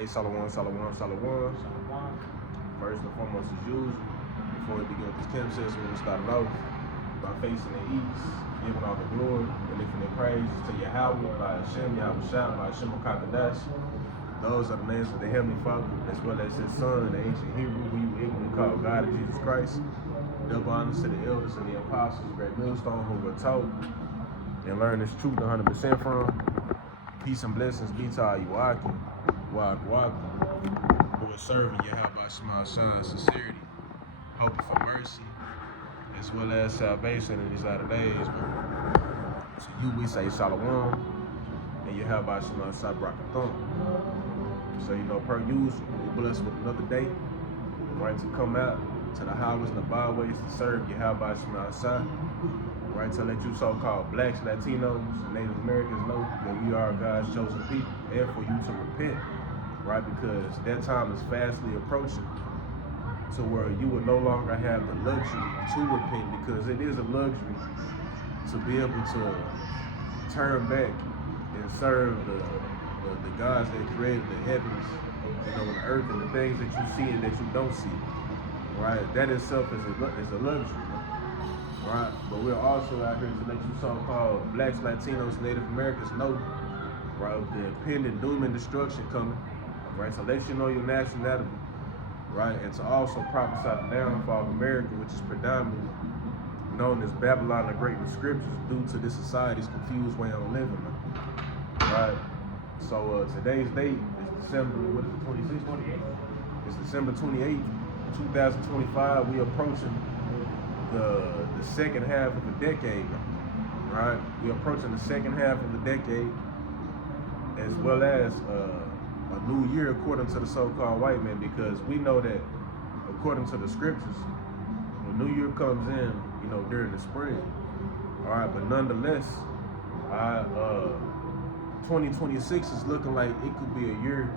Hey, Shalom. First and foremost, as usual, before we begin with this camp session, we started off by facing the east, giving all the glory and lifting their praises to Yahawashi, Bahasham, Bahasham. Those are the names of the Heavenly Father, as well as His Son, the ancient Hebrew, who you ignorantly call God and Jesus Christ. Double honors to the elders and the apostles, great millstone, who were taught and learned this truth 100% from. Peace and blessings be to our Yahawashi, who is serving Yahawashi, sincerity, hoping for mercy, as well as salvation in these latter days, man. So you, we say Shalom, and Yahawashi Brakathon. So, per usual, we blessed with another day, right, to come out to the highways and the byways to serve Yahawashi, right, to let you so-called blacks, Latinos, and Native Americans know that we are God's chosen people, and for you to repent, right, because that time is fastly approaching to where you will no longer have the luxury to repent, because it is a luxury to be able to turn back and serve the gods that created the heavens, the earth, and the things that you see and that you don't see, right? That itself is a luxury, right? But we're also out here to let you so-called blacks, Latinos, Native Americans know, right, the impending doom and destruction coming, right? So let you know your nationality, right? And to also prophesy the downfall of America, which is predominantly known as Babylon the Great in the scriptures, due to this society's confused way of living, right? So today's date is December, 26th? It's December 28th, 2025. We approaching the second half of a decade, right? We're approaching the second half of the decade, as well as a new year according to the so-called white man, because we know that according to the scriptures, when New Year comes in, during the spring, all right, but nonetheless, 2026 is looking like it could be a year,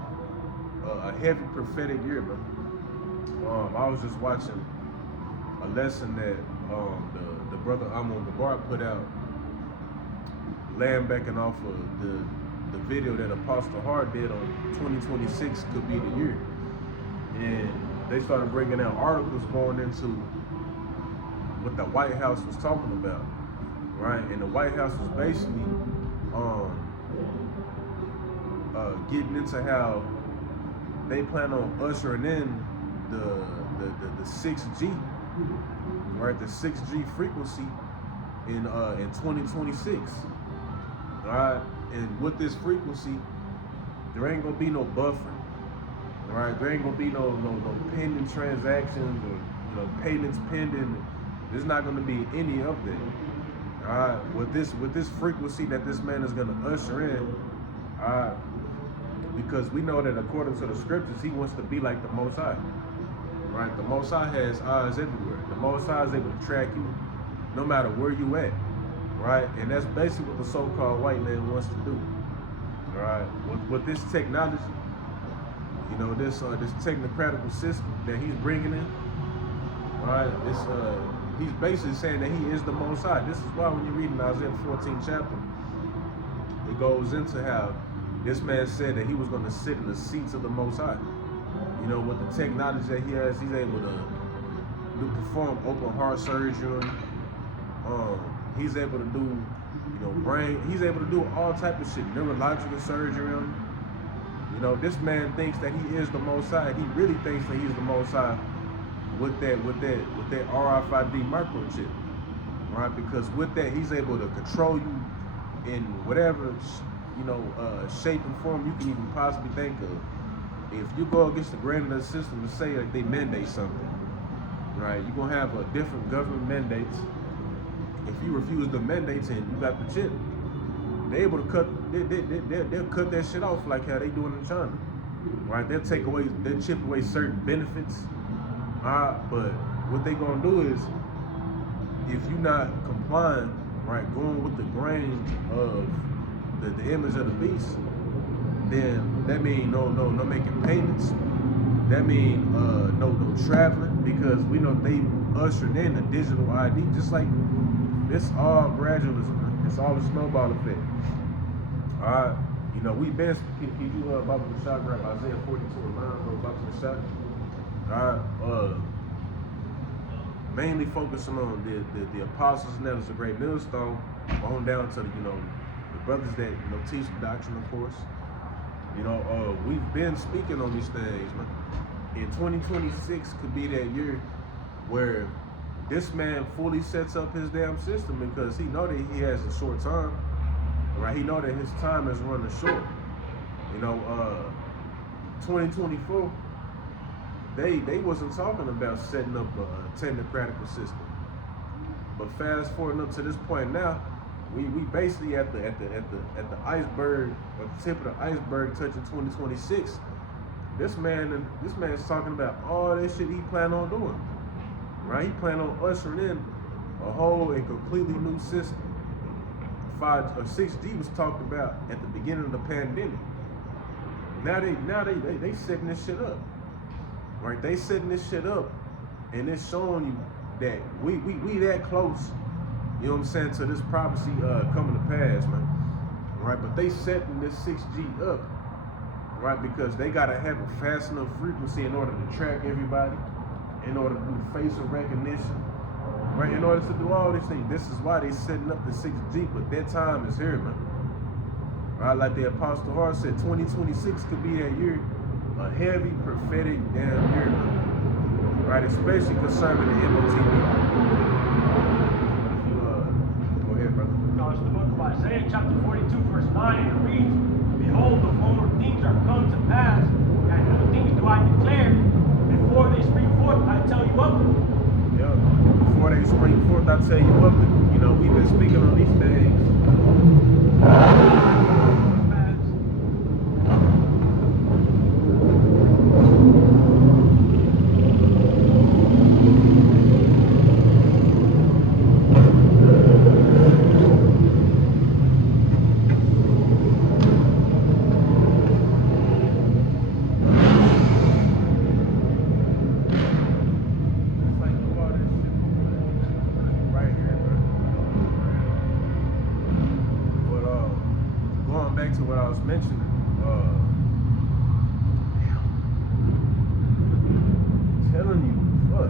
a heavy prophetic year, bro. I was just watching a lesson that the brother Amon Gabar put out, lambacking off of the video that Apostle Hart did on 2026 could be the year. And they started bringing out articles going into what the White House was talking about, right? And the White House was basically getting into how they plan on ushering in the 6G, right? The 6G frequency in 2026, all right? And with this frequency, there ain't gonna be no buffering, right? There ain't gonna be no pending transactions or payments pending. There's not gonna be any of that, all right? With this frequency that this man is gonna usher in, all right? Because we know that according to the scriptures, he wants to be like the Most High, right? The Most High has eyes everywhere. The Most High is able to track you no matter where you at, right? And that's basically what the so-called white man wants to do, right? With this technology, this technocratical system that he's bringing in, right? He's basically saying that he is the Most High. This is why when you read in Isaiah 14 chapter, it goes into how this man said that he was going to sit in the seats of the Most High. With the technology that he has, he's able to perform open heart surgery. He's able to do, he's able to do all type of shit, neurological surgery. This man thinks that he is the Most High. He really thinks that he's the Most High with that RFID microchip, right? Because with that, he's able to control you in whatever shape and form you can even possibly think of. If you go against the grain of the system and say that they mandate something, right, you're gonna have a different government mandates. If you refuse the mandates and you got the chip, they're able to they'll cut that shit off like how they doing in China, right? They'll chip away certain benefits, but what they gonna do is, if you're not complying, right, going with the grain of the image of the beast, then that means no making payments. That means no traveling, because we know they ushered in a digital ID, just like this all gradualism. It's all a snowball effect. All right. You know, we've been, can you about the shot, grab Isaiah 42 and 9, go about the shot? Alright, mainly focusing on the apostles, and that is a great millstone, on down to the, you know, the brothers that, you know, teach the doctrine, of course. You know, we've been speaking on these things, man. In 2026 could be that year where this man fully sets up his damn system, because he know that he has a short time, right? He know that his time is running short. You know, 2024, they wasn't talking about setting up a technocratical system. But fast forwarding up to this point now, we basically at the iceberg, at the tip of the iceberg, touching 2026. This man's talking about all that shit he plan on doing, right? He plan on ushering in a whole and completely new system. 5 or 6G was talked about at the beginning of the pandemic. Now they setting this shit up, right? They setting this shit up, and it's showing you that we that close, you know what I'm saying, to this prophecy coming to pass, man. Right? But they setting this 6G up, right? Because they gotta have a fast enough frequency in order to track everybody, in order to do facial recognition, right? In order to do all these things. This is why they setting up the 6G, but that time is here, man. Right? Like the Apostle Hart said, 2026 could be that year, a heavy prophetic damn year, man. Right? Especially concerning the MOTB. Go ahead, brother. No, it's the book of Isaiah, chapter 42, verse 9, and it reads, "Behold, the former things are come to pass, and new things do I declare. Before they spring forth, I tell you of them." Yeah. Before they spring forth, I tell you of them. You know, we've been speaking on these things. To what I was mentioning, telling you, fuck,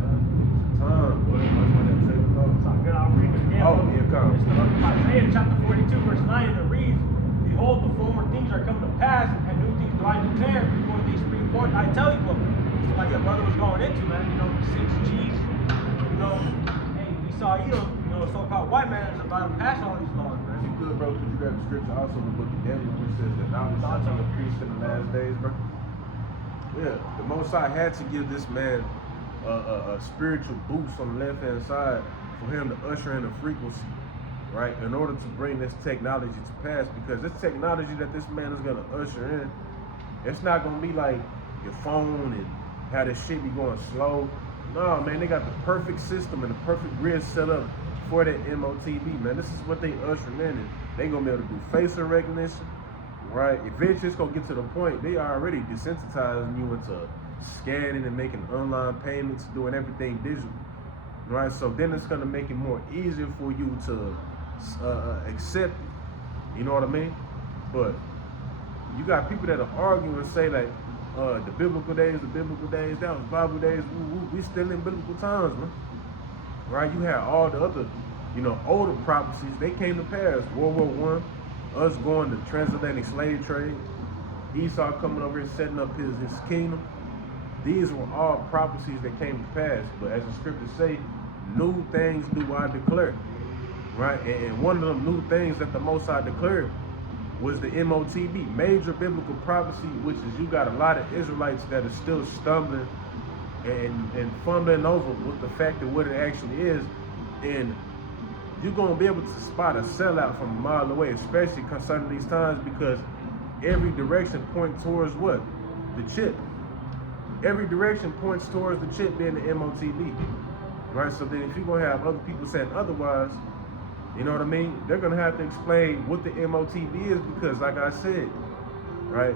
time, boy. I'll read it again. Oh, yeah, come. It's the book of Isaiah, chapter 42, verse 9, and it reads, "Behold, the former things are come to pass, and new things do I declare. Before they spring forth, I tell you of them." So like the brother was going into, man, you know, 6Gs, you know, hey, we saw, you know, so-called white man is about to pass all these laws, man. You good, bro? Could you grab the scripture also in the book of Daniel, which says that knowledge shall be increased in the last days, bro? Yeah, the Most High had to give this man a spiritual boost on the left-hand side for him to usher in a frequency, right? In order to bring this technology to pass, because this technology that this man is gonna usher in, it's not gonna be like your phone and how this shit be going slow. No, man, they got the perfect system and the perfect grid set up for that MOTB, man. This is what they ushering in, and they gonna be able to do facial recognition, right? Eventually it's gonna get to the point they are already desensitizing you into scanning and making online payments, doing everything digital, right? So then it's gonna make it more easier for you to accept it, you know what I mean? But you got people that are arguing and say like, the biblical days, that was Bible days, we still in biblical times, man. Right? You had all the other, you know, older prophecies, they came to pass. World War I, us going to transatlantic slave trade, Esau coming over here setting up his kingdom. These were all prophecies that came to pass. But as the scriptures say, new things do I declare. Right? And one of them new things that the Most High declared was the MOTB, major biblical prophecy, which is you got a lot of Israelites that are still stumbling and fumbling over with the fact of what it actually is. And you're going to be able to spot a sellout from a mile away, especially concerning these times, because every direction points towards what? The chip. Every direction points towards the chip being the MOTB. Right? So then if you're going to have other people saying otherwise, you know what I mean? They're going to have to explain what the MOTB is, because like I said, right,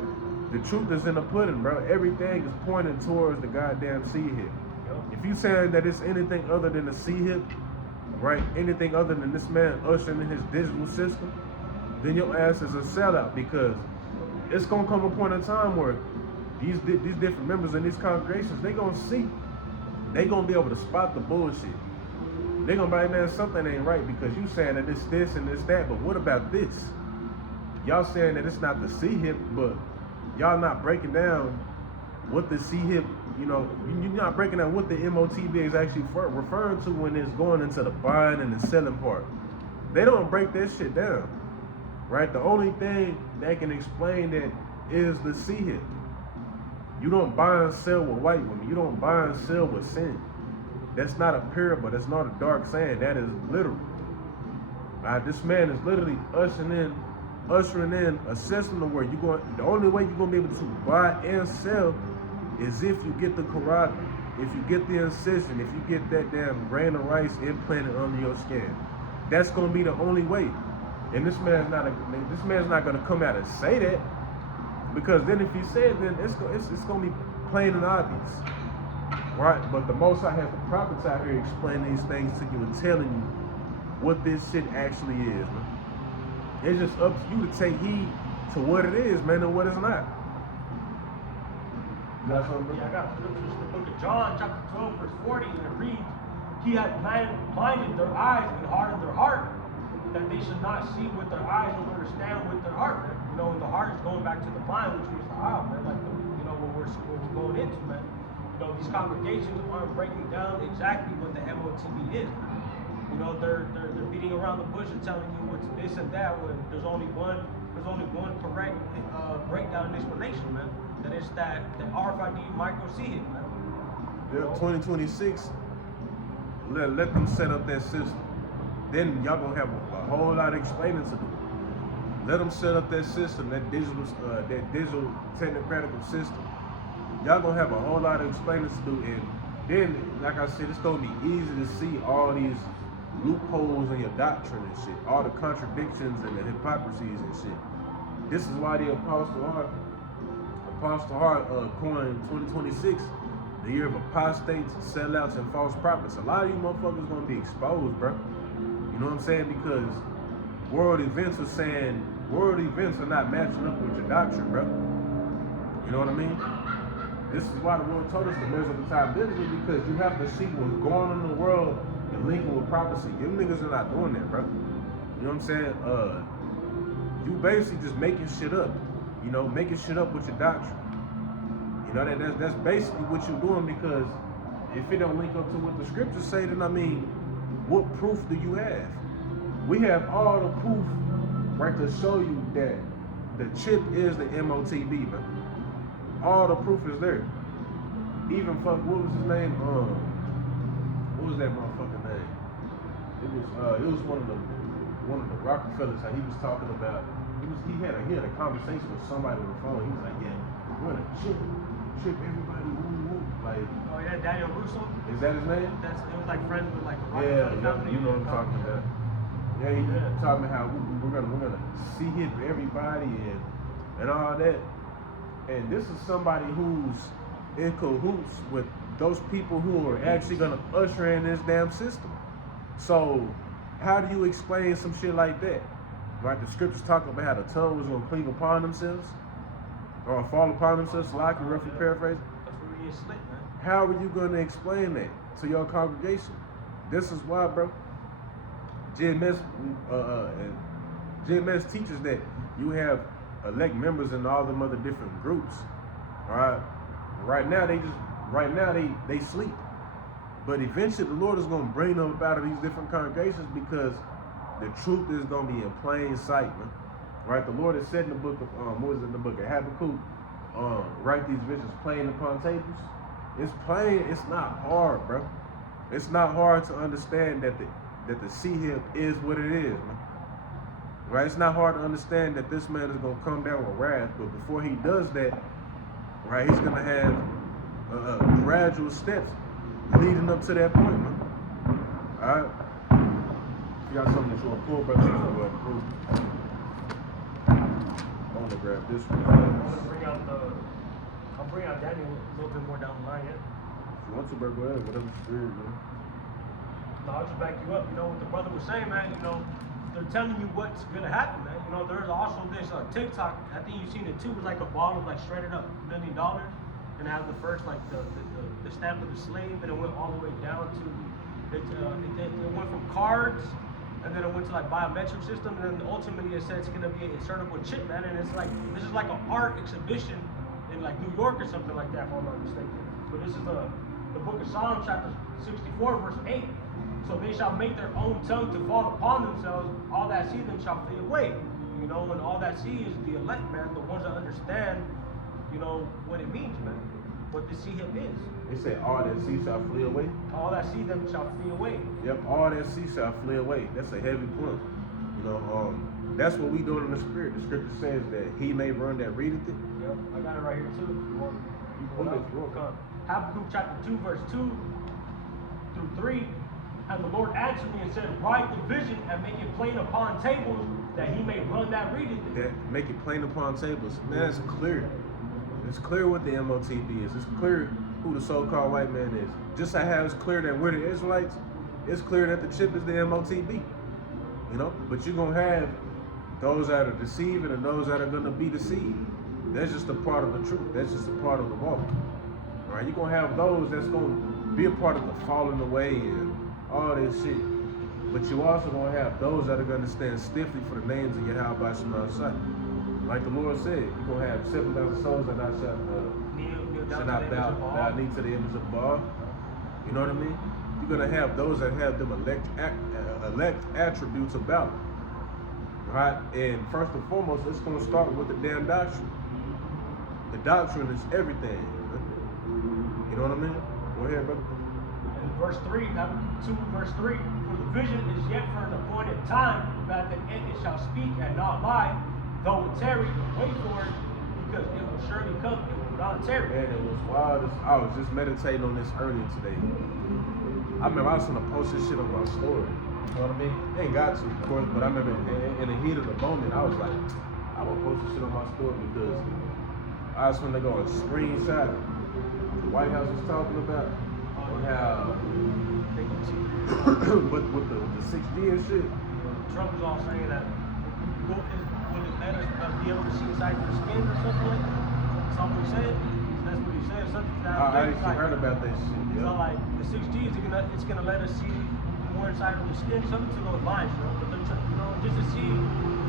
the truth is in the pudding, bro. Everything is pointing towards the goddamn seed hip. If you saying that it's anything other than the seed hip, right, anything other than this man ushering in his digital system, then your ass is a sellout, because it's gonna come a point in time where these different members in these congregations, they gonna see, they gonna be able to spot the bullshit. They gonna be like, man, something ain't right because you saying that it's this and it's that, but what about this? Y'all saying that it's not the C-hip, but y'all not breaking down what the C-hip, you're not breaking down what the MOTB is actually referring to when it's going into the buying and the selling part. They don't break that shit down, right? The only thing that can explain that is the C-hip. You don't buy and sell with white women. You don't buy and sell with sin. That's not a parable. That's not a dark saying. That is literal. This man is literally ushering in a system where the only way you're going to be able to buy and sell is if you get the carotid, if you get the incision, if you get that damn grain of rice implanted under your skin. That's going to be the only way. And this man's not going to come out and say that, because then if he said it, then it's going to be plain and obvious. Right? But the Most High has the prophets out here explaining these things to you and telling you what this shit actually is, man. It's just up to you to take heed to what it is, man, and what it's not. You got something, bro? Yeah, I got scriptures in the book of John, chapter 12, verse 40, and it reads, He had blinded their eyes and hardened their heart, that they should not see with their eyes and understand with their heart, man. And the heart is going back to the mind, which means the eye, man, like what we're going into, man. These congregations aren't breaking down exactly what the MOTB is. They're beating around the bush and telling you what's this and that when there's only one correct breakdown and explanation, man. That is the RFID micro C-hip, man. Yeah, 2026. Let them set up that system. Then y'all gonna have a whole lot of explaining to do. Let them set up that system, that digital technocratical system. Y'all gonna have a whole lot of explaining to do, and then, like I said, it's gonna be easy to see all these loopholes in your doctrine and shit, all the contradictions and the hypocrisies and shit. This is why the Apostle Hart coined 2026 the year of apostates, sellouts, and false prophets. A lot of you motherfuckers gonna be exposed, bro. You know what I'm saying? Because world events are not matching up with your doctrine, bro. You know what I mean? This is why the Lord told us to measure the time diligently, because you have to see what's going on in the world and linking with prophecy. You niggas are not doing that, bro. You know what I'm saying? You basically just making shit up. Making shit up with your doctrine. That's basically what you're doing, because if it don't link up to what the scriptures say, then what proof do you have? We have all the proof right to show you that the chip is the MOTB, man. All the proof is there. Even what was his name? What was that motherfucking name? It was one of the Rockefellers. How he was talking about. He had a conversation with somebody on the phone. He was like, "Yeah, we're gonna chip everybody." Woo. Like, oh yeah, Daniel Russo. Is that his name? It was like friends with like the Rockefeller family. You know what I'm talking about. Yeah, he talking about how we're gonna see hit everybody and all that. And this is somebody who's in cahoots with those people who are actually gonna usher in this damn system. So how do you explain some shit like that? Right? The scriptures talk about how the tongue was gonna cleave upon themselves or fall upon themselves, so I can roughly paraphrase. That's where we get slick, man. How are you gonna explain that to your congregation? This is why, bro. GMS teaches that you have elect members in all them other different groups. Alright? Right now they sleep. But eventually the Lord is gonna bring them up out of these different congregations, because the truth is gonna be in plain sight, man. Right? The Lord has said in the book of the book of Habakkuk, write these visions plain upon tables. It's plain, it's not hard, bro. It's not hard to understand that the C-hip is what it is, man. Right? It's not hard to understand that this man is gonna come down with wrath, but before he does that, right, he's gonna have gradual steps leading up to that point, man. Alright? If you got something that you want to pull, brother, you can go ahead and pull. I want to grab this one. I'll bring out Daniel a little bit more down the line, yeah? If you want to, bro, go ahead. Whatever's spirit, man. No, I'll just back you up. What the brother was saying, man, they're telling you what's gonna happen, man. You know, there's also this TikTok. I think you've seen it too. It's like a ball of like shredded up $1 million, and it has the first like the stamp of the slave, and it went all the way down to it went from cards, and then it went to like biometric system, and then ultimately it said it's gonna be an insertable chip, man. And it's like this is like an art exhibition in like New York or something like that, if I'm not mistaken. So this is the book of Psalms, chapter 64, verse 8. So they shall make their own tongue to fall upon themselves. All that see them shall flee away. You know, and all that see is the elect, man, the ones that understand, you know, what it means, man. What the see him is. They say all that see shall flee away. All that see them shall flee away. Yep, all that see shall flee away. That's a heavy plunge. You know, that's what we doing in the spirit. The scripture says that he may run that readeth it. Yep, I got it right here too. Habakkuk chapter 2, verse 2 through 3. And the Lord answered me and said, write the vision and make it plain upon tables, that he may run that readeth it. That make it plain upon tables. Man, it's clear. It's clear what the MOTB is. It's clear who the so-called white man is. Just like how it's clear that we're the Israelites, it's clear that the chip is the MOTB. You know? But you're going to have those that are deceiving and those that are going to be deceived. That's just a part of the truth. That's just a part of the walk. All right? You're going to have those that's going to be a part of the falling away and all this shit. But you also going to have those that are going to stand stiffly for the names of Yahawashi outside. Like the Lord said, you're going to have 7,000 souls that shall not bow knee to the image of Baal. You know what I mean? You're going to have those that have them elect attributes about them. Right? And first and foremost, it's going to start with the damn doctrine. The doctrine is everything. You know what I mean? Go ahead, brother. And verse 3, Habakkuk 2, verse 3, for the vision is yet for an appointed time, that the end it shall speak and not lie, though it tarry, wait for it, because it will surely come, it will not tarry. Man, it was wild. I was just meditating on this earlier today. I remember I was gonna post this shit on my story. You know what I mean? Ain't got to, of course, but I remember in the heat of the moment, I was like, I will post this shit on my story because I was gonna go and screenshot the White House was talking about on how, but with the 6G and shit. Trump was all saying that, would it let us be able to see inside your skin or something like that? Something he said? That's what he said. Something that I actually heard about that shit. You know, like the 6G it's gonna let us see more inside of the skin, something to those lines, you know. But you know, just to see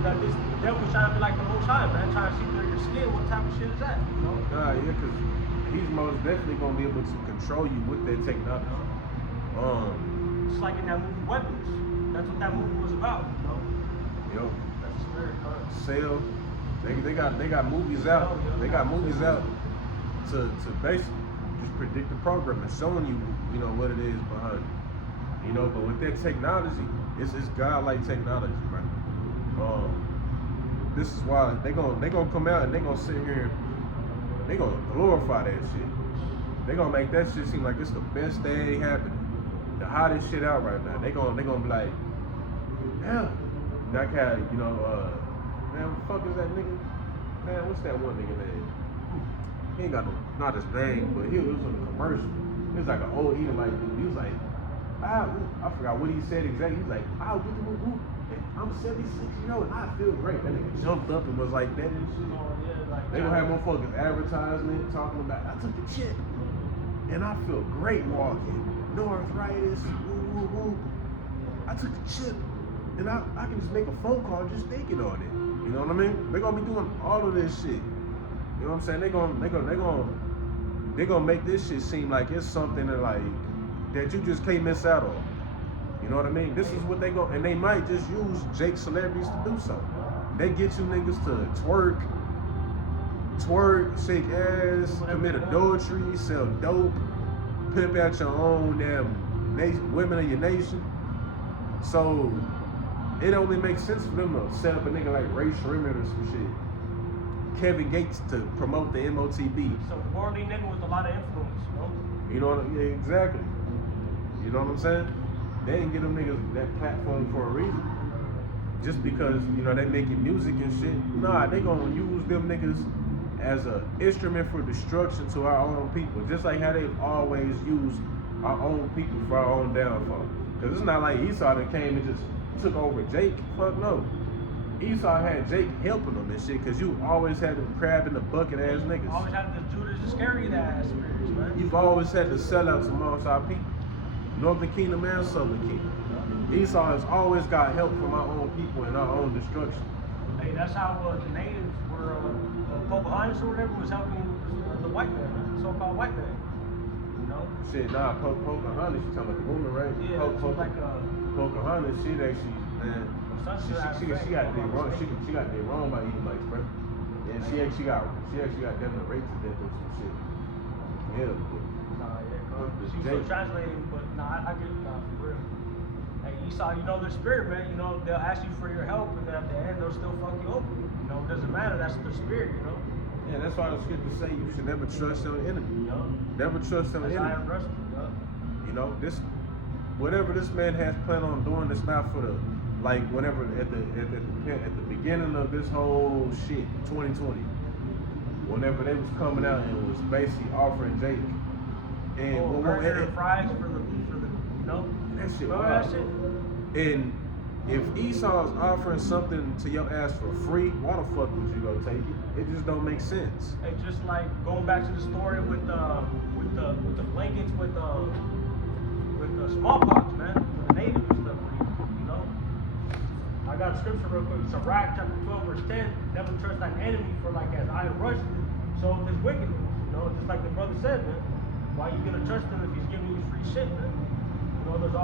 that this devil's trying to be like the Most High, man, trying to see through your skin. What type of shit is that? You know? Nah, yeah, because he's most definitely gonna be able to control you with that technology. Just like in that movie Weapons. That's what that movie was about, you know. Yo, That's the spirit. Sale. They got movies out. They got movies out to basically just predict the program and showing you know what it is behind it. You know, but with that technology, it's godlike technology, right? This is why they gonna come out and they gonna sit here, they gonna glorify that shit. They gonna make that shit seem like it's the best thing happening, the hottest shit out right now. They gonna be like, yeah, that guy, you know, man, what the fuck is that nigga? Man, what's that one nigga name? He ain't got not his name, but he was on the commercial. He was like an old Edomite dude. He was like, I forgot what he said exactly. He was like, I'm 76 years old and I feel great. That nigga jumped up and was like that and shit. They gonna have motherfuckers advertisement talking about, I took the chip and I feel great walking. No arthritis, woo, woo, woo. I took the chip and I can just make a phone call just thinking on it. You know what I mean? They're gonna be doing all of this shit. You know what I'm saying? They're gonna make this shit seem like it's something that you just can't miss out on. You know what I mean? This is what they go, and they might just use Jake celebrities to do so. They get you niggas to twerk, shake ass, commit adultery, sell dope, pimp out your own damn women of your nation. So it only makes sense for them to set up a nigga like Ray Sherman or some shit. Kevin Gates to promote the MOTB. So worldly nigga with a lot of influence, you know? You know what I mean? Yeah, exactly. You know what I'm saying? They didn't give them niggas that platform for a reason. Just because, you know, they making music and shit. Nah, they gonna use them niggas as an instrument for destruction to our own people. Just like how they've always used our own people for our own downfall. Cause it's not like Esau that came and just took over Jake. Fuck no. Esau had Jake helping him and shit, cause you always had them crab in the bucket ass niggas. Always had the Judas Iscariot ass spirits, man. You've always had the sellouts amongst our people, Northern Kingdom and Southern Kingdom. Esau has always got help from our own people and our own destruction. Hey, that's how the natives were, Pocahontas or whatever was helping the white man, the so-called white man. You know? Shit, nah, Pocahontas, you talking about the woman, right? Yeah, Pocahontas, she actually, man, she got they wrong. She got they wrong by Edomites, bro. And she actually got them raped to death or some shit. Yeah. Nah, yeah, she's still translating, but nah, I get it, nah, for real. Hey, Esau, you know their spirit, man. You know they'll ask you for your help, and at the end they'll still fuck you over. You know, it doesn't matter. That's their spirit, you know. Yeah, that's why the scriptures say you should never trust your enemy. You know? Never trust your enemy. You know, this whatever this man has planned on doing, it's not for the like whenever at the beginning of this whole shit, 2020, whenever they was coming out and was basically offering Jake and burger fries for the you know that shit. That shit. And if Esau's offering something to your ass for free, why the fuck would you go take it? It just don't make sense. Hey, just like going back to the story with the blankets with smallpox, man, with the natives and stuff. You know, I got a scripture real quick. Sirach chapter 12 verse 10. Never trust thine enemy, for like as I rush so his wickedness. You know, just like the brother said, man. Why you gonna trust him if he's giving you free shit, man? You know, there's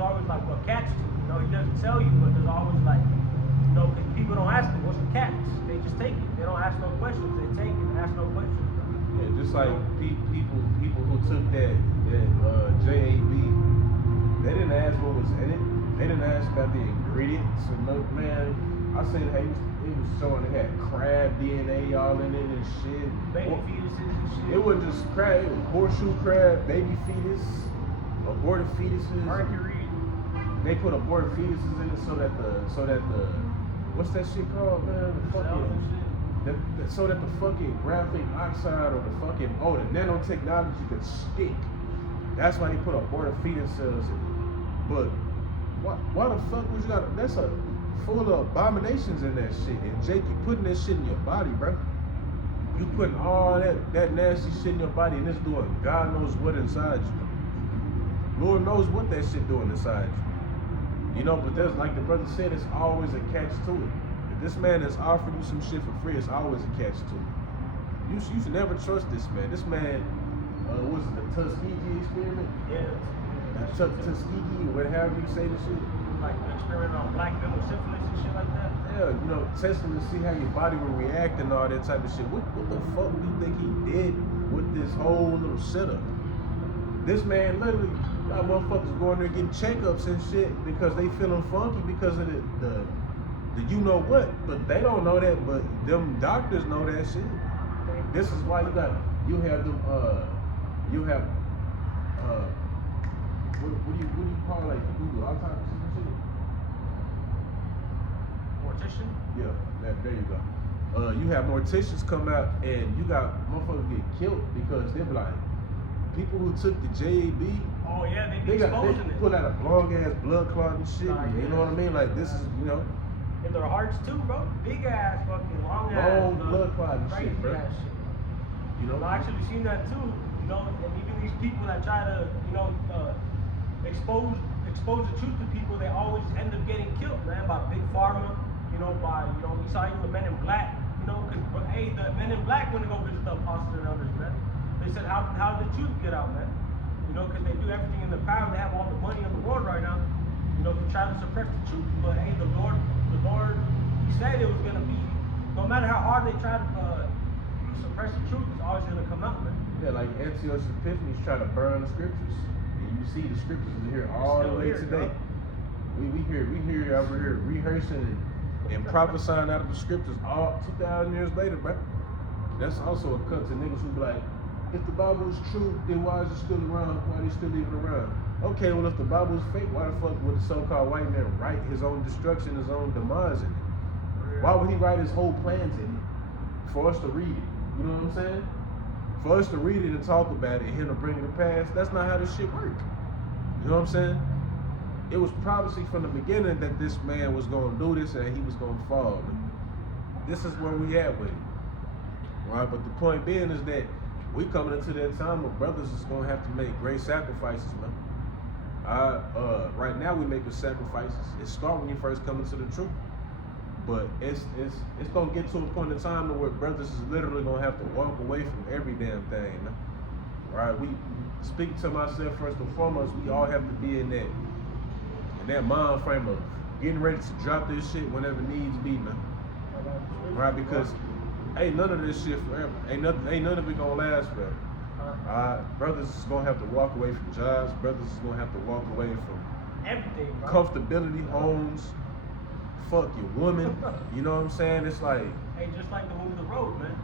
always like a catch to it. You know, he doesn't tell you, but there's always like, you know, because people don't ask them, what's the catch? They just take it. They don't ask no questions. They take it and ask no questions. Yeah, just like people who took that JAB, they didn't ask what was in it. They didn't ask about the ingredients. And look, man, I said, hey, it was showing they had crab DNA all in it and shit. Baby fetuses and shit. It wasn't just crab. It was horseshoe crab, baby fetus, aborted fetuses. Mercury. They put aborted fetuses in it so that the what's that shit called, man? So that the fucking graphene oxide or the nanotechnology could stick. That's why they put aborted fetus cells in. But why the fuck would you got? That's a full of abominations in that shit. And Jake, you putting that shit in your body, bro. You putting all that nasty shit in your body, and it's doing God knows what inside you. Lord knows what that shit doing inside you. You know, but there's, like the brother said, it's always a catch to it. If this man is offering you some shit for free, it's always a catch to it. You should never trust this man. This man, was it the Tuskegee experiment? Yeah. Tuskegee, whatever you say the shit. Like experiment on black people with syphilis and shit like that. Yeah, you know, testing to see how your body will react and all that type of shit. What the fuck do you think he did with this whole little setup? This man literally got motherfuckers going there getting checkups and shit because they feeling funky because of the you know what, but they don't know that, but them doctors know that shit. This is why you have what do you call like people who do autopsies and shit? Mortician? Yeah, there you go. You have morticians come out and you got motherfuckers get killed because they're like, people who took the JAB. Oh yeah, they put out a long ass blood clot and shit. Nah, you know what I mean? Like this is, you know. In their hearts too, bro. Big ass fucking long ass blood clot and shit, bro. Ass shit. You know, I actually seen that too. You know, and even these people that try to, you know, expose the truth to people, they always end up getting killed, man, by big pharma. You know, you saw even the Men in Black. You know, because hey, the Men in Black went to go visit the apostles and others, man. They said, how did the truth get out, man? You know, because they do everything in their power. They have all the money in the world right now, you know, to try to suppress the truth. But hey, the Lord, He said it was going to be, no matter how hard they try to suppress the truth, it's always going to come out, man. Yeah, like Antiochus Epiphanes try to burn the scriptures. And you see the scriptures are here all the way today. We here over here rehearsing and prophesying out of the scriptures all 2,000 years later, bro. That's also a cut to niggas who be like, if the Bible is true, then why is it still around? Why are they still even around? Okay, well, if the Bible is fake, why the fuck would the so-called white man write his own destruction, his own demise in it? Why would he write his whole plans in it for us to read it? You know what I'm saying? For us to read it and talk about it and him to bring it to pass, that's not how this shit works. You know what I'm saying? it was prophecy from the beginning that this man was gonna do this and he was gonna fall. This is where we at with it. Right? But the point being is that we coming into that time where brothers is gonna have to make great sacrifices, man. Right now we making sacrifices. It start when you first come into the truth. But it's gonna get to a point in time where brothers is literally gonna have to walk away from every damn thing, man. Right? We speak to myself first and foremost, we all have to be in that mind frame of getting ready to drop this shit whenever needs be, man. Right? Because ain't none of this shit forever. Ain't none of it gonna last forever. Brothers is gonna have to walk away from jobs. Brothers is gonna have to walk away from everything, bro. Comfortability, homes, fuck your woman. You know what I'm saying? It's like, hey, just like the movie The Road, man.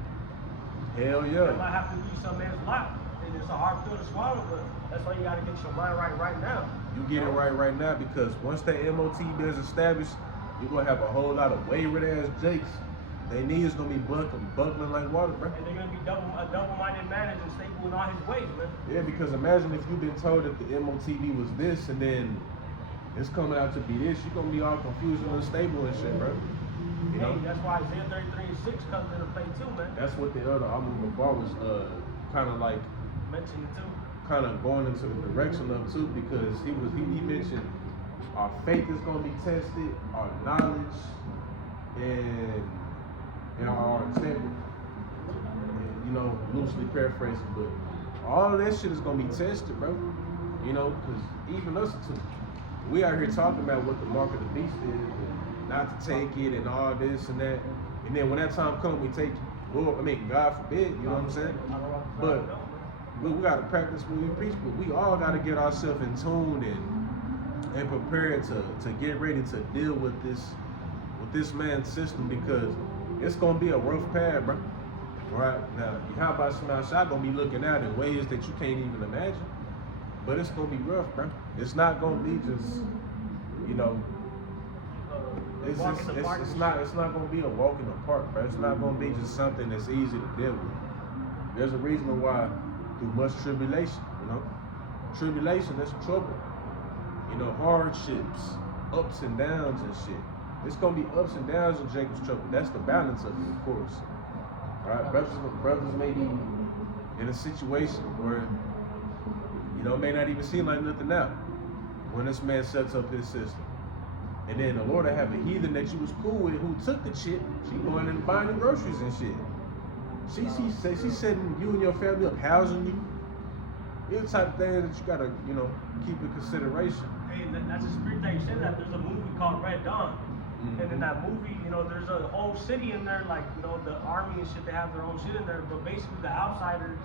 Hell yeah. It might have to be some man's life. And it's a hard pill to swallow, but that's why you gotta get your mind right now. You get it right now, because once that MOTB is established, you're gonna have a whole lot of wayward ass jakes. They knees gonna be buckling like water, bro. And they're gonna be a double-minded man and stable in all his ways, man. Yeah, because imagine if you've been told that the MOTB was this and then it's coming out to be this, you're gonna be all confused and unstable and shit, bro. You know? Hey, that's why Isaiah 33:6 comes into play too, man. That's what the other Abu Bakr was kind of like mentioned too. Kind of going into the direction of too, because he mentioned our faith is gonna be tested, our knowledge, and our integrity. And, you know, loosely paraphrasing, but all of that shit is gonna be tested, bro. You know, because even us too, we out here talking about what the mark of the beast is, and not to take it, and all this and that. And then when that time comes, we take it. Well, I mean, God forbid, you know what I'm saying? But we gotta practice what we preach, but we all gotta get ourselves in tune and prepared to get ready to deal with this man's system, because it's gonna be a rough path, bro. Right now, Yahawashi gonna be looking out in ways that you can't even imagine. But it's gonna be rough, bro. It's not gonna be just, you know, it's not gonna be a walk in the park, bro. It's not gonna be just something that's easy to deal with. There's a reason why through much tribulation, you know. Tribulation, that's trouble. You know, hardships, ups and downs and shit. It's gonna be ups and downs in Jacob's trouble. That's the balance of it, of course. Right? Brothers may be in a situation where, you know, it may not even seem like nothing out when this man sets up his system. And then the Lord will have a heathen that you was cool with who took the shit. She going in and buying the groceries and shit. She's setting you and your family up, housing you. It's the type of thing that you gotta, you know, keep in consideration. Hey, that's a spirit that you said that. There's a movie called Red Dawn. Mm-hmm. And in that movie, you know, there's a whole city in there, like, you know, the army and shit, they have their own shit in there. But basically the outsiders,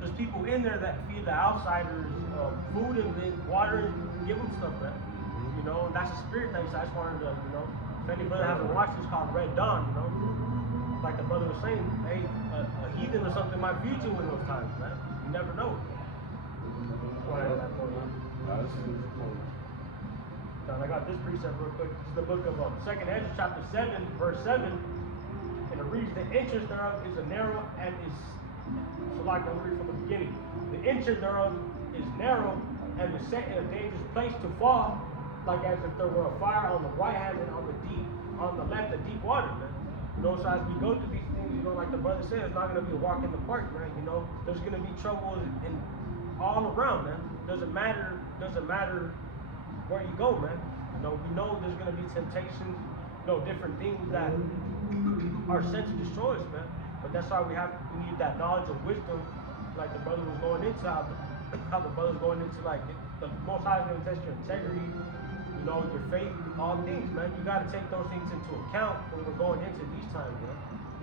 there's people in there that feed the outsiders food and water and give them stuff, man. Mm-hmm. You know, and that's a spirit thing. So I just wanted to, you know, if any brother hasn't watched it, it's called Red Dawn, you know. Like the brother was saying, hey, a heathen or something might feed you in those times, man. You never know. I got this precept real quick. This is the book of 2nd Ezra, chapter 7, verse 7. And it reads, the entrance thereof is a narrow and is, so like I'm reading from the beginning. The entrance thereof is narrow and is set in a dangerous place to fall, like as if there were a fire on the right hand and on the left, a deep water, man. You know, so as we go through these things, you know, like the brother said, it's not going to be a walk in the park, man. You know, there's going to be trouble in all around, man. Doesn't matter where you go, man. You know, we know there's going to be temptations, you know, different things that are sent to destroy us, man. But that's why we need that knowledge and wisdom, like the brother was going into, how the brother's going into, like, the Most High is going to test your integrity, you know, your faith, all things, man. You got to take those things into account when we're going into these times, man.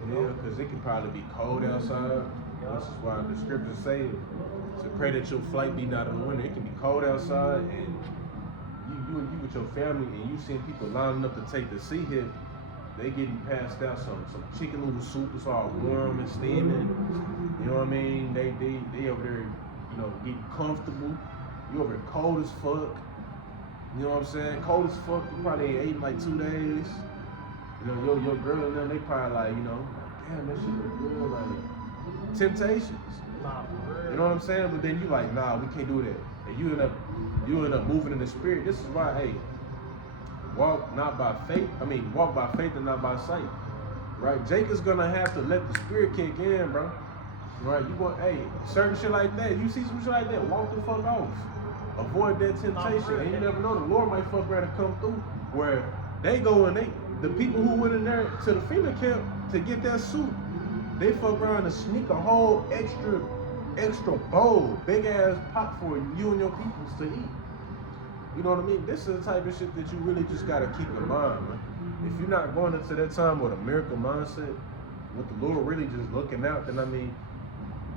Yeah, because it can probably be cold outside. Yeah. This is why the scriptures say to pray that your flight be not in the winter. It can be cold outside, and you with your family, and you seeing people lining up to take the sea hit. They getting passed out some chicken noodle soup. It's all warm and steaming. You know what I mean? They over there, you know, getting comfortable. You over there cold as fuck. You know what I'm saying? Cold as fuck. You probably ain't ate in like 2 days. You know, your girl and them, they probably like, you know, damn, that shit look good. Like, temptations. You know what I'm saying? But then you like, nah, we can't do that. And you end up you end up moving in the spirit. This is why, hey, walk by faith and not by sight. Right? Jake is gonna have to let the spirit kick in, bro. Right? You want, hey, certain shit like that. You see some shit like that, walk the fuck off. Avoid that temptation. And you never know, the Lord might fuck around and come through where they go and the people who went in there to the FEMA camp to get that suit, they fuck around and sneak a whole extra bowl, big ass pot for you and your peoples to eat. You know what I mean? This is the type of shit that you really just gotta keep in mind, man. If you're not going into that time with a miracle mindset, with the Lord really just looking out, then I mean,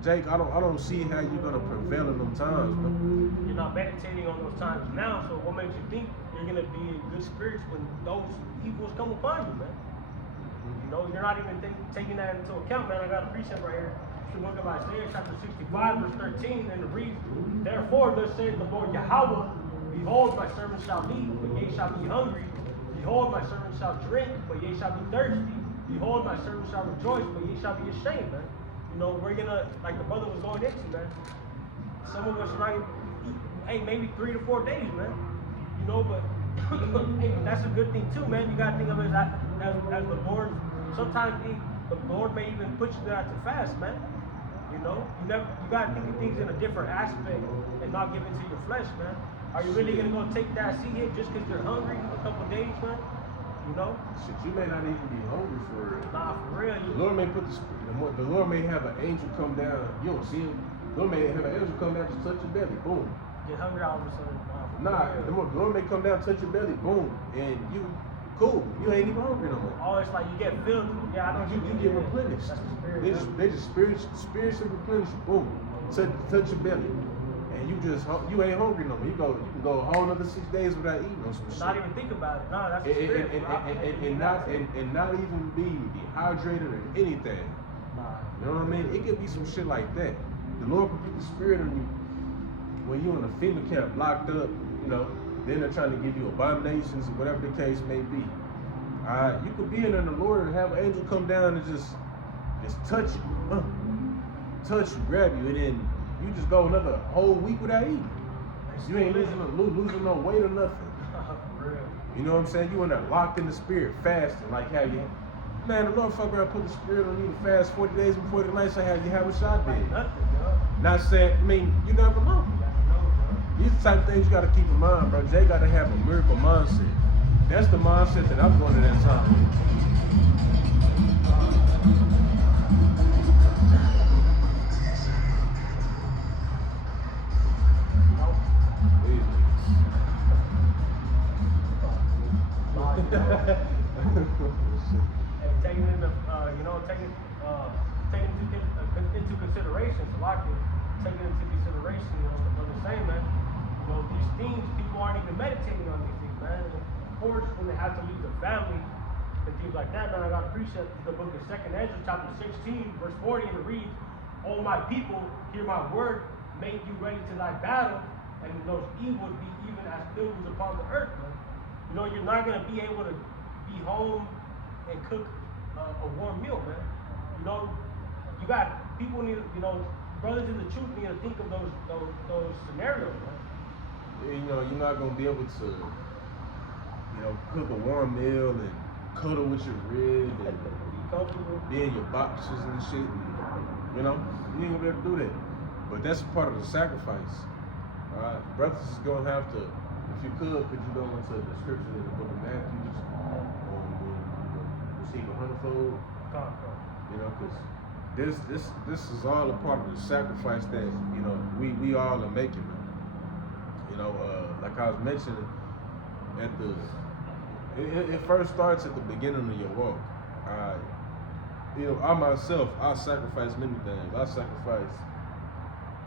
Jake, I don't see how you're gonna prevail in them times, man. You're not meditating on those times now, so what makes you think you're gonna be in good spirits when those evils come upon you, man? You know, you're not even taking that into account, man. I got a precept right here. The book of Isaiah, chapter 65, verse 13, and it reads, "Therefore, thus saith the Lord Yahweh, behold, my servant shall eat, but ye shall be hungry. Behold, my servant shall drink, but ye shall be thirsty. Behold, my servant shall rejoice, but ye shall be ashamed," man. You know, we're gonna, like the brother was going into, man. Some of us might eat, hey, maybe 3 to 4 days, man. You know, but hey, that's a good thing too, man. You gotta think of it as the Lord. Sometimes the Lord may even put you there to fast, man. You know, you gotta think of things in a different aspect and not give into your flesh, man. Are you really gonna go take that seed hit just because you're hungry a couple days, man? You know? Shit, you may not even be hungry for real. Nah, for real. The Lord may put the Lord may have an angel come down. You don't see him. The Lord may have an angel come down, just touch your belly, boom. Get hungry all of a sudden. The Lord may come down, touch your belly, boom, and you cool. You ain't even hungry no more. Oh, it's like you get filled. Yeah, I know. You get replenished. That's the spirit. They just spiritually replenish you, boom. Touch your belly. And you ain't hungry no more. You can go a whole another 6 days without eating on some shit. Not even think about it. No, that's the spirit. And not even be dehydrated or anything. Nah. You know what I mean? It could be some shit like that. The Lord could put the spirit on you when you in a FEMA camp locked up, you know, then they're trying to give you abominations or whatever the case may be. You could be in there and the Lord and have an angel come down and just touch you. Touch you, grab you, and then you just go another whole week without eating. You ain't losing no weight or nothing. You know what I'm saying? You in there locked in the spirit, fasting, like how you, man, the Lord fuck around put the spirit on you to fast 40 days before the night, so how you have a shot did. Not saying, I mean, you never know. These are the type of things you gotta keep in mind, bro. Jay gotta have a miracle mindset. That's the mindset that I'm going to that time with. Into consideration, so I can take it into consideration, you know, what I'm saying, man. You know, these things, people aren't even meditating on these things, man. And of course, when they have to leave their family and things like that, man, I got to precept the book of 2nd Ezra, chapter 16, verse 40, and it reads, "O my people, hear my word, make you ready to thy battle, and those evils be even as pilgrims upon the earth," man. You know, you're not going to be able to be home and cook a warm meal, man. You know, you got people need to, you know, brothers in the truth need to think of those scenarios, man. You know, you're not gonna be able to, you know, cook a warm meal and cuddle with your rib and be in your boxes and shit. And, you know, you ain't gonna be able to do that. But that's a part of the sacrifice. Brothers is gonna have to, if you could you go into the scripture in the book of Matthew, receive 100-fold. You know, because this is all a part of the sacrifice that, you know, we all are making, man. You know, like I was mentioning, it first starts at the beginning of your walk. You know, I sacrifice many things. I sacrifice,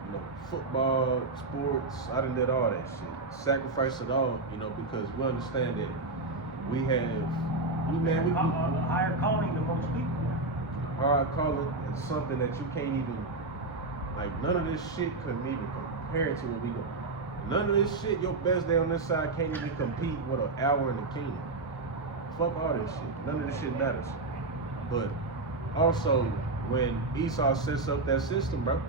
you know, football, sports. I done did all that shit. Sacrifice it all, you know, because we understand that we have, a higher calling than most people. Hard calling is something that you can't even, like, none of this shit couldn't even compare to what we go. None of this shit, your best day on this side can't even compete with an hour in the kingdom. Fuck all this shit. None of this shit matters. But also, when Esau sets up that system, bro,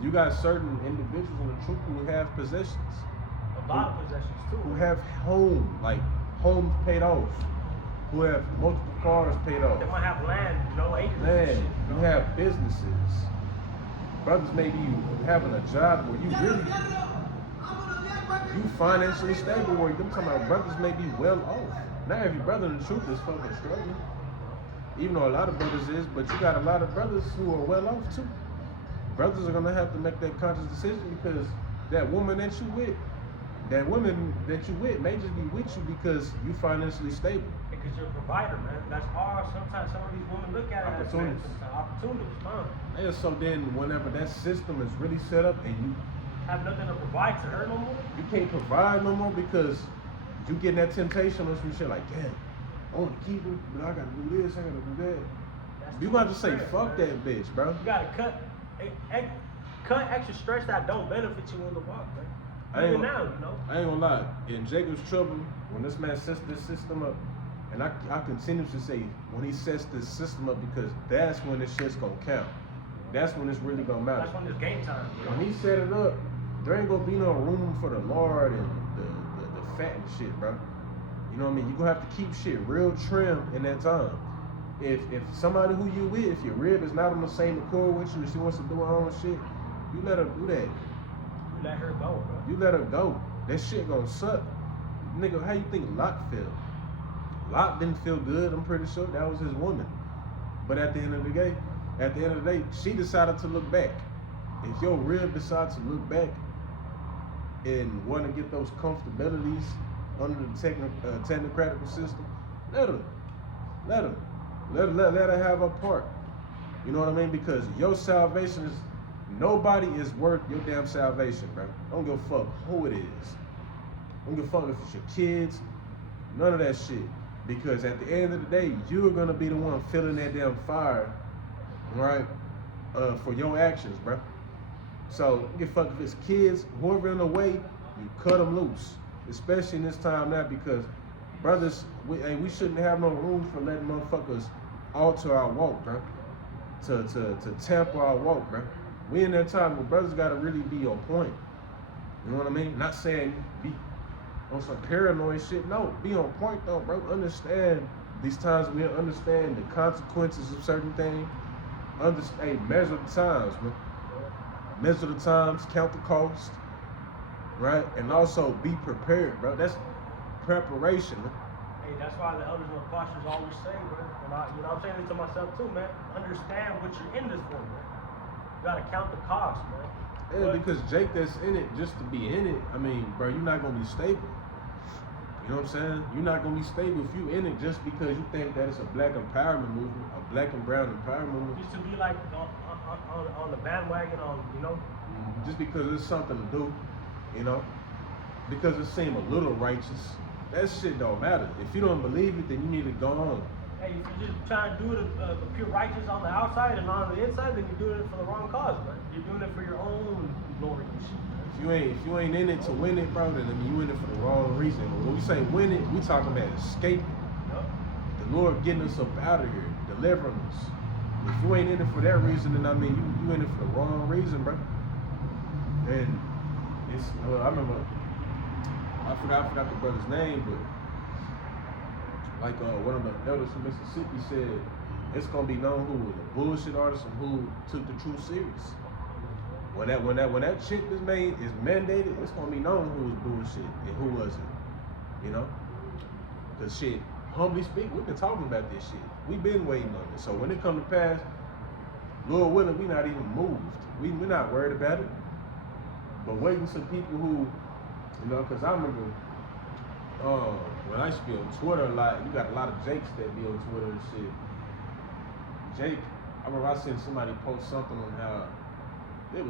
you got certain individuals in the truth who have possessions. A lot of possessions too. who have homes paid off, who have multiple cars paid off. They might have land, acres and Man, shit. you have businesses. Brothers may be having a job where you financially stable, where them talking about brothers may be well off. Not every brother in the truth is fucking struggling. Even though a lot of brothers is, but you got a lot of brothers who are well off too. Brothers are gonna have to make that conscious decision because that woman that you with may just be with you because you financially stable. Because you're a provider, man. That's hard. Sometimes some of these women look at it as opportunities, man. Yeah, so then whenever that system is really set up and you have nothing to provide to her no more, you can't provide no more because you getting that temptation or some shit like, damn, I want to keep her, but I gotta do this, I gotta do that. You got to say, fuck that bitch, bro. You gotta cut extra stress that don't benefit you in the walk, man. I ain't gonna lie. In Jacob's trouble, when this man sets this system up, and I continue to say, when he sets this system up, because that's when this shit's gonna count. That's when it's really gonna matter. That's when it's game time. When he set it up, there ain't gonna be no room for the lard and the fat and shit, bro. You know what I mean? You gonna have to keep shit real trim in that time. If somebody who you with, if your rib is not on the same accord with you, and she wants to do her own shit, you let her do that. You let her go, bro. You let her go. That shit gonna suck. Nigga, how you think Lot feel? Lot didn't feel good, I'm pretty sure. That was his woman. But at the end of the day, she decided to look back. If your rib decides to look back and want to get those comfortabilities under the technocratical system, let her have her part. You know what I mean? Because your salvation is, nobody is worth your damn salvation, bro. I don't give a fuck who it is. I don't give a fuck if it's your kids, none of that shit. Because at the end of the day, you're gonna be the one feeling that damn fire, right? For your actions, bro. So, don't give a fuck if it's kids, whoever in the way, you cut them loose. Especially in this time now, because brothers, we shouldn't have no room for letting motherfuckers alter our walk, bro. To tamper our walk, bro. We in that time where brothers gotta really be on point. You know what I mean? Not saying be on some paranoid shit. No, be on point though, bro. Understand these times. We understand the consequences of certain things. Measure the times, man. Measure the times, count the cost, right? And also be prepared, bro. That's preparation, man. Hey, that's why the elders and apostles always say, bro. And I'm saying this to myself too, man. Understand what you're in this for, man. You gotta count the cost, man. Yeah, because Jake that's in it just to be in it, I mean, bro, you're not gonna be stable. You know what I'm saying? You're not gonna be stable if you in it just because you think that it's a black empowerment movement, a black and brown empowerment movement. Used to be like on the bandwagon, just because it's something to do, you know, because it seemed a little righteous. That shit don't matter. If you don't believe it, then you need to go on. Hey, if you're just trying to do it the pure righteous on the outside and on the inside, then you're doing it for the wrong cause, man. You're doing it for your own glory and shit, man. If you ain't in it to win it, bro, then you in it for the wrong reason. When we say win it, we talking about escape. Yep. The Lord getting us up out of here, delivering us. If you ain't in it for that reason, then I mean you in it for the wrong reason, bro. And it's I remember I forgot the brother's name, but like one of the elders from Mississippi said, it's gonna be known who was a bullshit artist and who took the truth serious. When that shit is mandated, it's gonna be known who was bullshit and who wasn't. You know? Cause shit, humbly speak, we've been talking about this shit. We've been waiting on it. So when it come to pass, Lord willing, we not even moved. We're not worried about it. But waiting some people who, you know, cause I remember when I used to be on Twitter a lot, you got a lot of Jakes that be on Twitter and shit. Jake, I remember I seen somebody post something on how there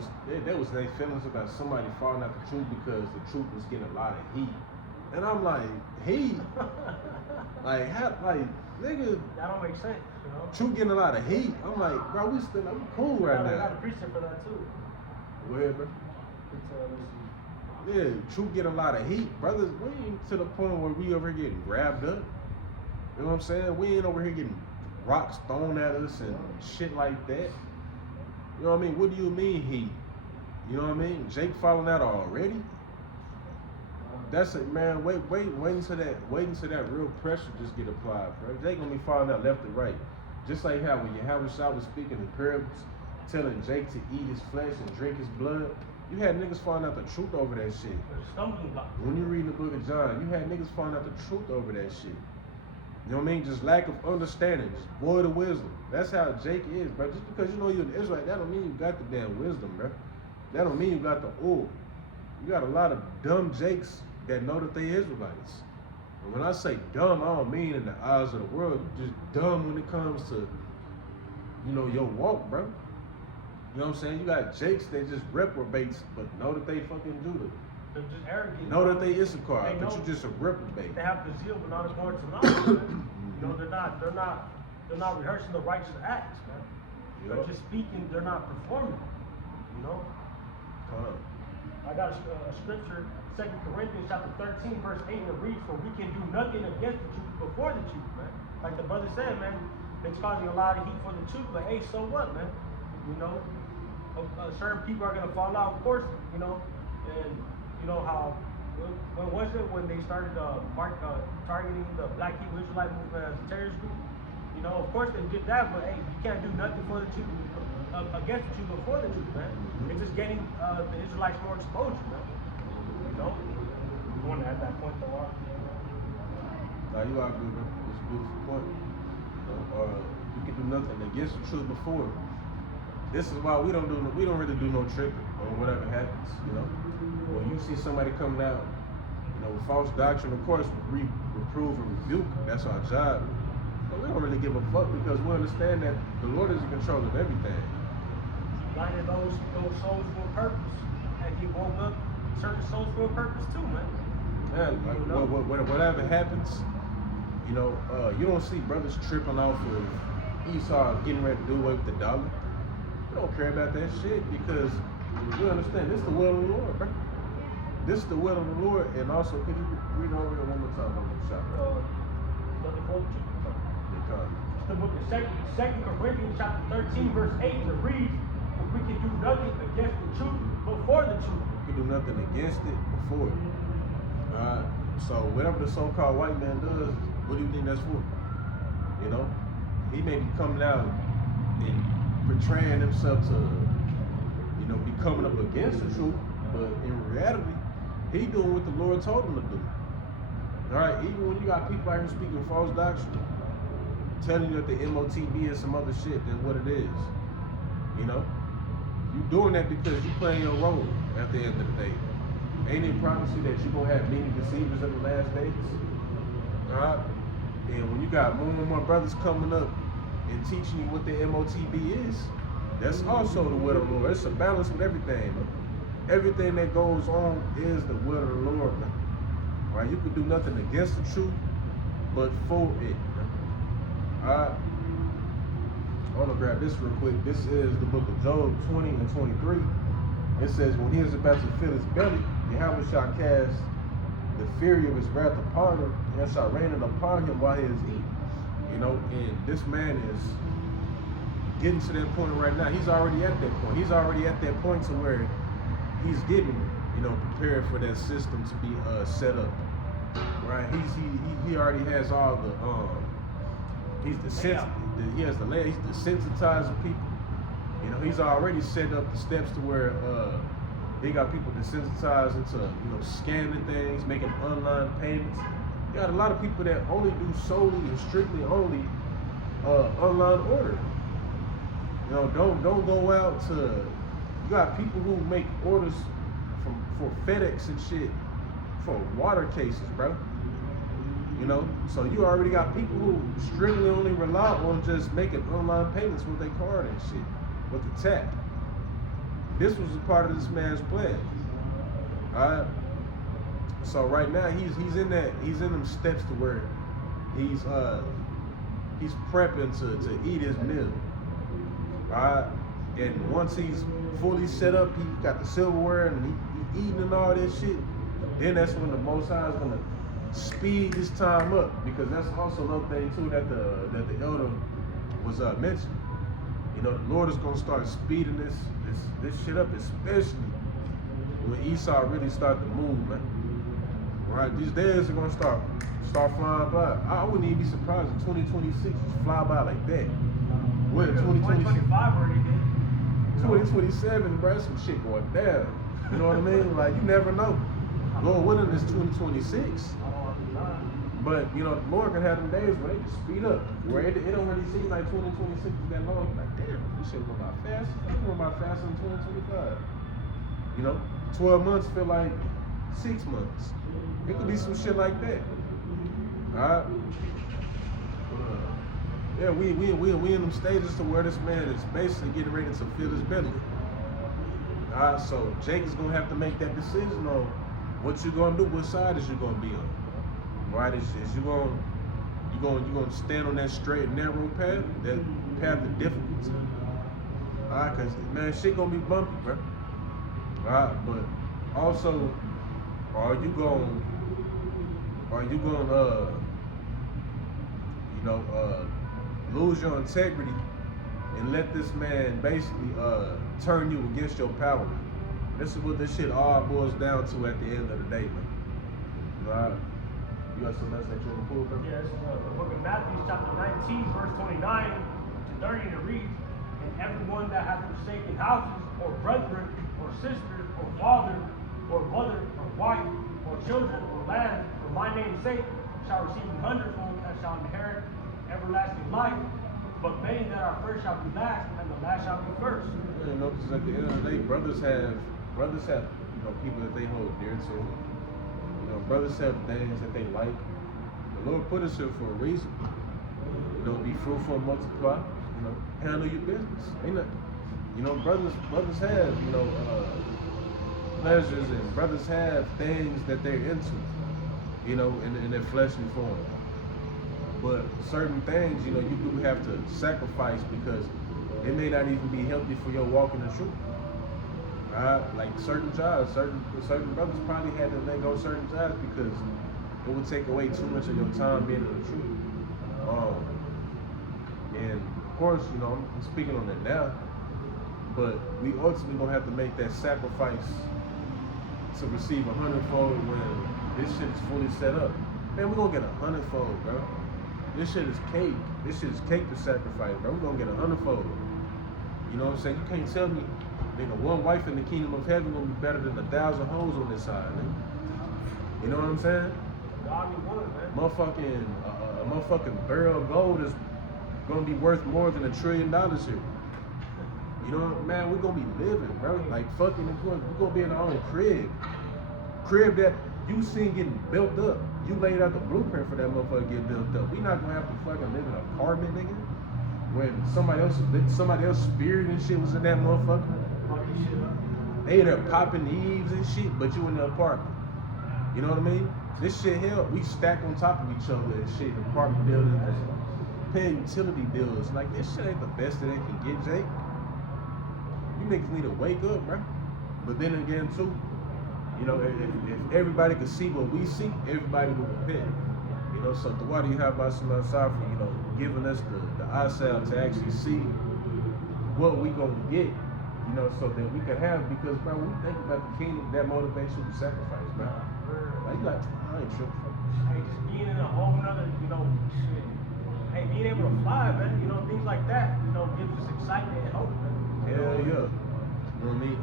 was their feelings about somebody falling out the truth because the truth was getting a lot of heat. And I'm like, heat? Like, nigga. That don't make sense, you know? Truth getting a lot of heat. I'm like, bro, we cool right now. I got a preacher for that too. Go ahead, bro. Yeah, Truth get a lot of heat. Brothers, we ain't to the point where we over here getting grabbed up. You know what I'm saying? We ain't over here getting rocks thrown at us and shit like that. You know what I mean? What do you mean heat? You know what I mean? Jake falling out already? that's it, man. Wait until that real pressure just get applied, bro. They gonna be falling out left and right. Just like how when Yahawashi was speaking in parables, telling Jake to eat his flesh and drink his blood, you had niggas finding out the truth over that shit. There's stumbling blocks. When you read the book of John, you had niggas finding out the truth over that shit. You know what I mean? Just lack of understanding, just void of wisdom. That's how Jake is, bro. Just because you know you're an Israelite, that don't mean you got the damn wisdom, bro. That don't mean you got the oil. You got a lot of dumb Jakes that know that they Israelites. And when I say dumb, I don't mean in the eyes of the world. You're just dumb when it comes to, you know, your walk, bro. You know what I'm saying? You got Jakes that just reprobates, but know that they fucking Judah. They're just arrogant. Know that they Issachar, They but know you just a reprobate. They have the zeal, but not according to knowledge. Man. You know, they're not rehearsing the righteous acts, man. They're Yup. just speaking. They're not performing. You know. I got a scripture, 2 Corinthians chapter 13, verse 8, and it reads, "For we can do nothing against the truth before the truth, man." Like the brother said, man, it's causing a lot of heat for the truth, but hey, so what, man? You know, certain people are gonna fall out, of course, you know, and you know how, when was it when they started targeting the Black Hebrew Israelite movement as a terrorist group? You know, of course they did that, but hey, you can't do nothing for the truth, against the truth before the truth, man. It's just getting the Israelites more exposure, man. You know? You want to add that point though, Art? Nah, you are good, bro. It's a beautiful point. You can do nothing against the truth before. This is why we don't really do no tricking on whatever happens, you know. When you see somebody coming out, you know, with false doctrine, of course, reprove and rebuke. That's our job. But we don't really give a fuck because we understand that the Lord is in control of everything. Blinded those souls for a purpose, and he woke up certain souls for a purpose too, man. Yeah, like You know? whatever happens, you know, you don't see brothers tripping off of Esau getting ready to do away with the dollar. We don't care about that shit because we understand this is the will of the Lord, bro. This is the will of the Lord, and also could you read over it one more time on the shop? Looking forward to it. Because It's the book of 2 Corinthians chapter 13, verse 8, and it reads, "For we can do nothing against the truth before the truth." you can do nothing against it before it. Alright, so whatever the so-called white man does, what do you think that's for? You know, he may be coming out and portraying himself to, you know, be coming up against the truth, but in reality, he doing what the Lord told him to do. Alright, even when you got people out here speaking false doctrine, telling you that the MOTB is some other shit than what it is, you know? You doing that because you playing your role at the end of the day. Ain't it prophecy that you're gonna have many deceivers in the last days? Alright? And when you got more and more brothers coming up and teaching you what the MOTB is, that's also the will of the Lord. It's a balance with everything. Man. Everything that goes on is the will of the Lord. Man. Right? You can do nothing against the truth, but for it. Alright? I want to grab this real quick. This is the book of Job 20 and 23. It says, when he is about to fill his belly, Yahawashi shall cast the fury of his wrath upon him, and shall rain it upon him while he is eating. You know, and this man is getting to that point right now. He's already at that point. He's already at that point to where he's getting, you know, prepared for that system to be set up. Right? He already has all the he's he has the layer. He's desensitizing people. You know, he's already set up the steps to where he got people desensitized into, you know, scamming things, making online payments. You got a lot of people that only do solely and strictly only online ordering. You know, don't go out to. You got people who make orders for FedEx and shit for water cases, bro. You know, so you already got people who strictly only rely on just making online payments with their card and shit, with the tap. This was a part of this man's plan. Alright. So right now he's in them steps to where he's prepping to eat his meal. Alright. And once he's fully set up, he got the silverware and he eating and all that shit, then that's when the Most High is gonna speed this time up, because that's also another thing too that the elder was mentioning. You know, the Lord is gonna start speeding this shit up, especially when Esau really start to move, man. Right, these days are gonna start flying by. I wouldn't even be surprised if 2026 just fly by like that. What in 2025 already did. 2027, bro, some shit going down. You know what I mean? Like, you never know. Lord willing, it's 2026. But, you know, the Lord can have them days where they just speed up. Where it don't really seem like 2026 is that long. Like, damn, this shit going by fast. It's going by faster than 2025. You know, 12 months feel like 6 months. It could be some shit like that. Alright? Yeah, we in them stages to where this man is basically getting ready to fill his belly. Alright, so Jake is gonna have to make that decision on what you gonna do, what side is you gonna be on. Right? Is you gonna stand on that straight and narrow path, that path of difficulty. Alright, cause man, shit gonna be bumpy, bro. Alright, but also, are you gonna lose your integrity and let this man basically turn you against your power? This is what this shit all boils down to at the end of the day, man. Right? You got something else that you want to pull, bro? Yes, the book of Matthew, chapter 19, verse 29 to 30, it reads, "And everyone that hath forsaken houses, or brethren, or sisters, or father, or mother, or wife, or children, or land, for my name's sake, shall receive an hundredfold, and shall inherit everlasting life. But many that are first shall be last, and the last shall be first." Yeah, you know, because at the end of the day, brothers have people that they hold dear to. You know, brothers have things that they like. The Lord put us here for a reason. You know, be fruitful and multiply. You know, handle your business. Ain't nothing. You know, brothers have, you know, pleasures, and brothers have things that they're into, you know, in their fleshly form. But certain things, you know, you do have to sacrifice because it may not even be healthy for your walk in the truth. Like certain jobs, certain brothers probably had to let go certain jobs because it would take away too much of your time being in the truth. And of course, you know, I'm speaking on that now, but we ultimately gonna have to make that sacrifice to receive 100-fold when this shit is fully set up. Man, we're gonna get 100-fold, bro. This shit is cake. This shit is cake to sacrifice, bro. We're gonna get 100-fold. You know what I'm saying? You can't tell me, nigga, one wife in the kingdom of heaven gonna be better than 1,000 hoes on this side, nigga. You know what I'm saying? Motherfucking, a motherfucking barrel of gold is gonna be worth more than $1 trillion here. You know, man, we're gonna be living, bro. Like, fucking, we're gonna be in our own crib. Crib that you seen getting built up. You laid out the blueprint for that motherfucker getting built up. We not gonna have to fucking live in an apartment, nigga. When somebody else's spirit and shit was in that motherfucker. They there popping eaves and shit, but you in the apartment. You know what I mean? This shit hell, we stacked on top of each other and shit, apartment buildings, paying utility bills. Like, this shit ain't the best that they can get, Jake. You niggas need to wake up, bro. But then again, too, you know, if everybody could see what we see, everybody would repent. You know, so the water you have by some outside for, you know, giving us the eyesight to actually see what we gonna get, you know, so that we can have, because, bro, when we think about the kingdom, that motivates you to sacrifice, bro. Like, you like, I ain't tripping. Hey, just being in a whole nother, you know, shit. Hey, being able to fly, man, you know, things like that, you know, gives us excitement and hope, man. Hell yeah. You know what I mean?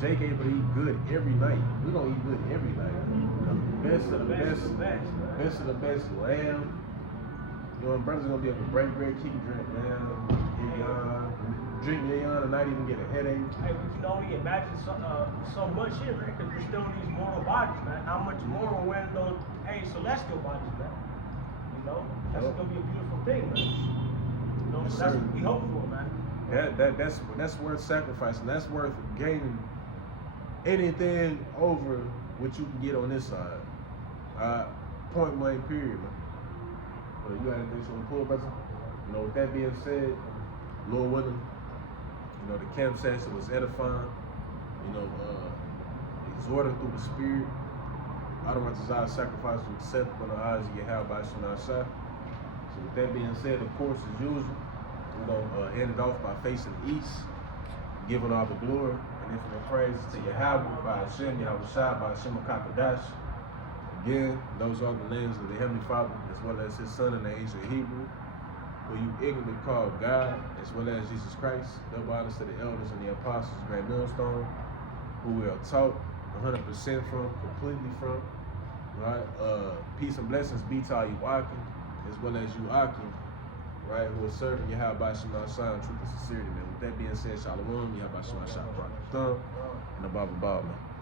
Jake able to eat good every night. We gonna eat good every night. You know, best of the best lamb. You know, and brothers gonna be able to break bread, keep drink, man. Drink yawn and not even get a headache. Hey, we can only imagine so much shit, man, because we're still in these mortal bodies, man. How much more when those, celestial bodies, man. You know, that's gonna be a beautiful thing, man. You know, so that's what we hope for, man. That's worth sacrificing. That's worth gaining anything over what you can get on this side. Point blank, period, man. But you got anything you want to pull, brother? You know, with that being said, Lord willing, you know, the camp session was edifying. You know, exhorting through the Spirit. I don't want desire sacrifice to accept on the eyes of Yahawashi. So with that being said, of course, as usual, we're going to end it off by facing east, giving all the glory and infinite praise to Yahweh, Bahasham, Yahawashi, Bahasham, Kakadash. Again, those are the names of the Heavenly Father, as well as His Son in the ancient Hebrew, who you ignorantly call God, as well as Jesus Christ, double honors to the elders and the apostles, great millstone, who we are taught 100% from, completely from, right? Peace and blessings be to Yahawashi, as well as you Akim, right? Who is serving Yahawashi, my son, truth and sincerity, man. With that being said, Shalom, Yahawashi, my shot, and the Baba Ball, man.